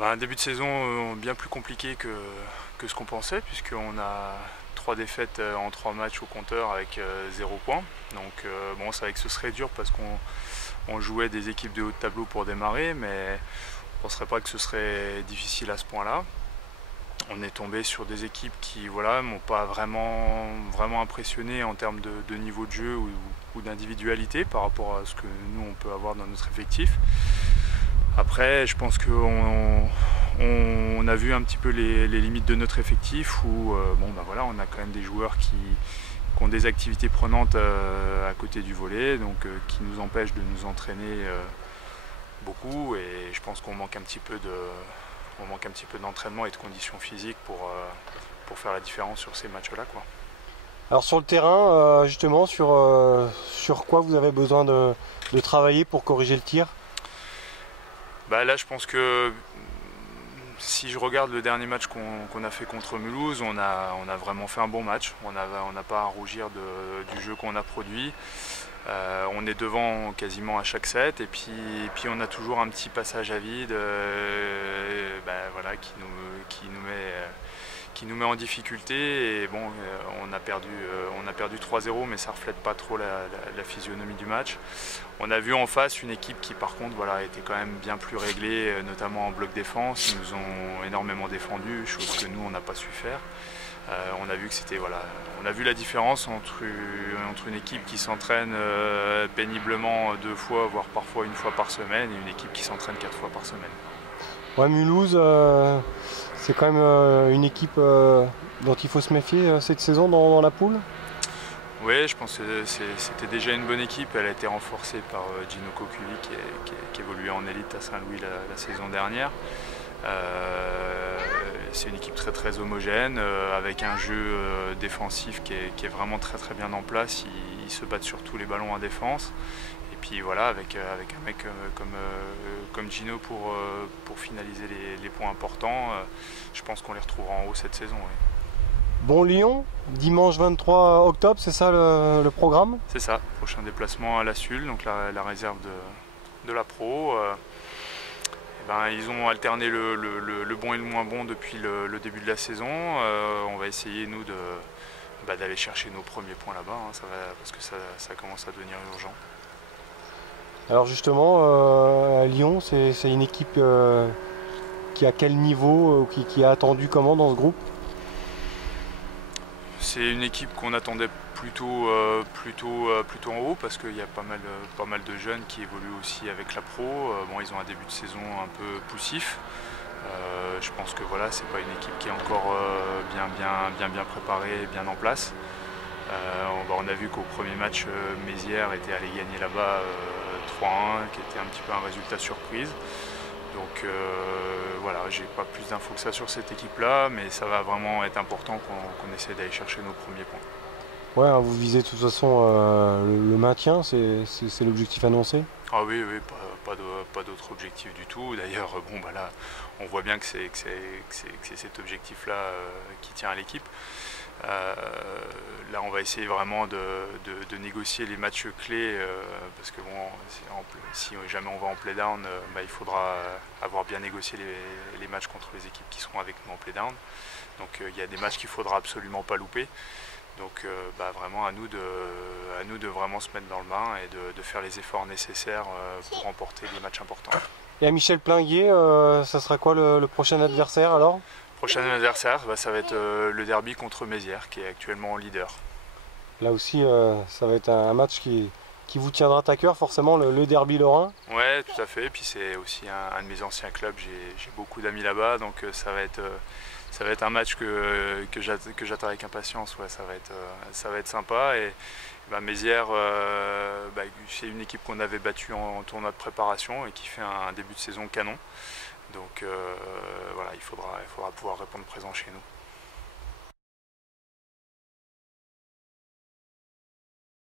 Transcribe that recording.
Un début de saison bien plus compliqué que ce qu'on pensait, puisqu'on a 3 défaites en 3 matchs au compteur avec 0 points. Donc bon, c'est vrai que ce serait dur parce qu'on jouait des équipes de haut de tableau pour démarrer, mais on ne penserait pas que ce serait difficile à ce point-là. On est tombé sur des équipes qui voilà, m'ont pas vraiment impressionné en termes de niveau de jeu ou d'individualité par rapport à ce que nous on peut avoir dans notre effectif. Après, je pense qu'on a vu un petit peu les limites de notre effectif où voilà, on a quand même des joueurs qui ont des activités prenantes à côté du volley, donc qui nous empêchent de nous entraîner beaucoup, et je pense qu'on manque un petit peu d'entraînement et de conditions physiques pour faire la différence sur ces matchs-là, quoi. Alors sur le terrain, justement, sur quoi vous avez besoin de travailler pour corriger le tir? Là, je pense que si je regarde le dernier match qu'on a fait contre Mulhouse, on a vraiment fait un bon match. On n'a pas à rougir du jeu qu'on a produit. On est devant quasiment à chaque set, et puis on a toujours un petit passage à vide voilà, qui nous met en difficulté. Et bon, on a perdu 3-0, mais ça ne reflète pas trop la physionomie du match. On a vu en face une équipe qui par contre voilà, était quand même bien plus réglée, notamment en bloc défense. Ils nous ont énormément défendu, chose que nous on n'a pas su faire. On a vu que on a vu la différence entre une équipe qui s'entraîne péniblement 2 fois, voire parfois 1 fois par semaine, et une équipe qui s'entraîne 4 fois par semaine. Ouais, Mulhouse, c'est quand même une équipe dont il faut se méfier cette saison dans la poule. Oui, je pense que c'était déjà une bonne équipe. Elle a été renforcée par Gino Coculi qui évoluait en élite à Saint-Louis la saison dernière. C'est une équipe très très homogène, avec un jeu défensif qui est vraiment très très bien en place. Ils se battent sur tous les ballons en défense. Et puis voilà, avec un mec comme Gino pour finaliser les points importants, je pense qu'on les retrouvera en haut cette saison. Oui. Bon, Lyon, dimanche 23 octobre, c'est ça le programme? C'est ça, prochain déplacement à la SUL, donc la réserve de la Pro. Ils ont alterné le bon et le moins bon depuis le début de la saison. On va essayer, nous, d'aller chercher nos premiers points là-bas, parce que ça commence à devenir urgent. Alors justement, Lyon, c'est une équipe qui a quel niveau, qui a attendu comment dans ce groupe? C'est une équipe qu'on attendait plutôt en haut, parce qu'il y a pas mal de jeunes qui évoluent aussi avec la Pro. Ils ont un début de saison un peu poussif. Je pense que voilà, c'est pas une équipe qui est encore bien préparée et bien en place. On a vu qu'au premier match, Mézières était allé gagner là-bas 3-1, qui était un petit peu un résultat surprise. Donc voilà, j'ai pas plus d'infos que ça sur cette équipe-là, mais ça va vraiment être important qu'on essaie d'aller chercher nos premiers points. Ouais, vous visez de toute façon le maintien, c'est l'objectif annoncé? Ah oui, pas d'autre objectif du tout. D'ailleurs, là, on voit bien que c'est cet objectif-là qui tient à l'équipe. Là, on va essayer vraiment de négocier les matchs clés, parce que si jamais on va en play-down, il faudra avoir bien négocié les matchs contre les équipes qui seront avec nous en play-down. Donc il y a des matchs qu'il ne faudra absolument pas louper. Donc vraiment à nous de vraiment se mettre dans le bain et de faire les efforts nécessaires pour remporter des matchs importants. Et à Michel Plinguier, ça sera quoi le prochain adversaire alors? Prochain adversaire, ça va être le derby contre Mézières, qui est actuellement leader. Là aussi, ça va être un match qui vous tiendra à cœur, forcément, le derby lorrain. Ouais, tout à fait. Et puis c'est aussi un de mes anciens clubs. J'ai beaucoup d'amis là-bas, donc ça va être un match que j'attends avec impatience. Ouais, ça va être sympa. Et Mézières, c'est une équipe qu'on avait battue en tournoi de préparation et qui fait un début de saison canon. Donc voilà, il faudra pouvoir répondre présent chez nous.